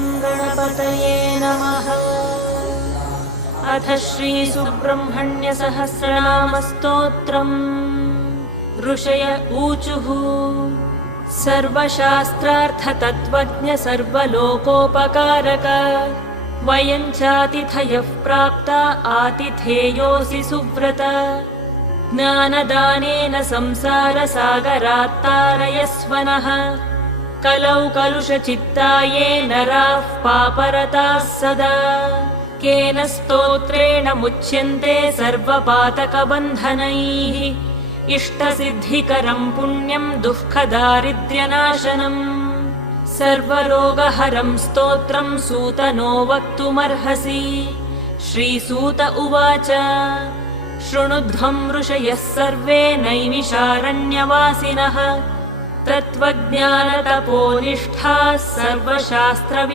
गणपतये नमः। अथ श्रीसुब्रह्मण्यसहस्रनामस्तोत्रम्। ऋषय ऊचुः। सर्वशास्त्रार्थतत्त्वज्ञ सर्वलोकोपकारक वयं चातिथयः प्राप्ता आतिथेयोऽसि सुव्रत। ज्ञानदानेन संसारसागरात्तारयस्व नः। कलौ कलुषचित्ताये नराः पापरताः सदा। केन स्तोत्रेण मुच्यन्ते सर्वपातकबन्धनैः। इष्टसिद्धिकरं पुण्यं दुःखदारिद्र्यनाशनम्। सर्वरोगहरं स्तोत्रं सूतनो वक्तुमर्हसि। श्रीसूत उवाच। शृणुध्वं ऋषयः सर्वे नैमिषारण्यवासिनः। तत्त्वज्ञानतपोनिष्ठाः सर्वशास्त्रविद्